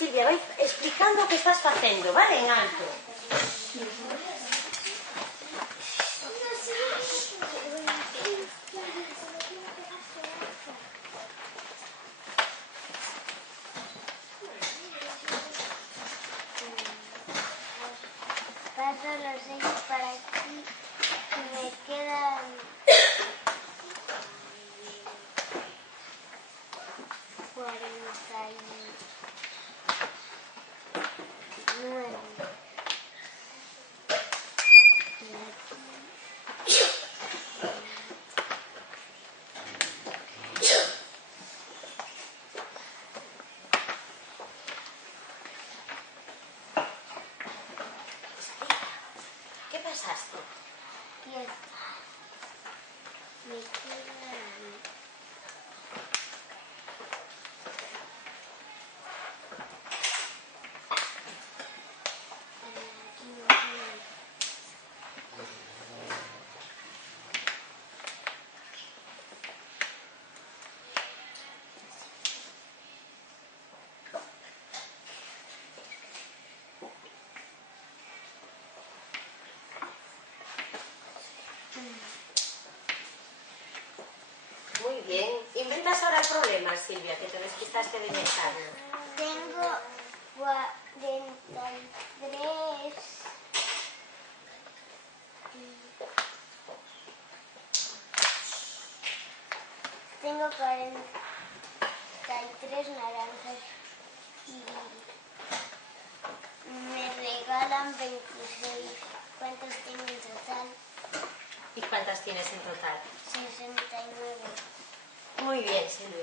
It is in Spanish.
Silvia, vai explicando o que estás facendo, vale? En alto. Paso los sellos para aquí y me quedan 49. ¿Qué pasaste? Y esta. Me quedan... Aquí no quedan. Muy bien. Inventas ahora problemas, Silvia, que te despistaste de inventarlo. Tengo 43. Tengo 43 naranjas y me regalan 26. ¿Cuántos tengo en total? ¿Y cuántas tienes en total? 69. Muy bien, Silvia.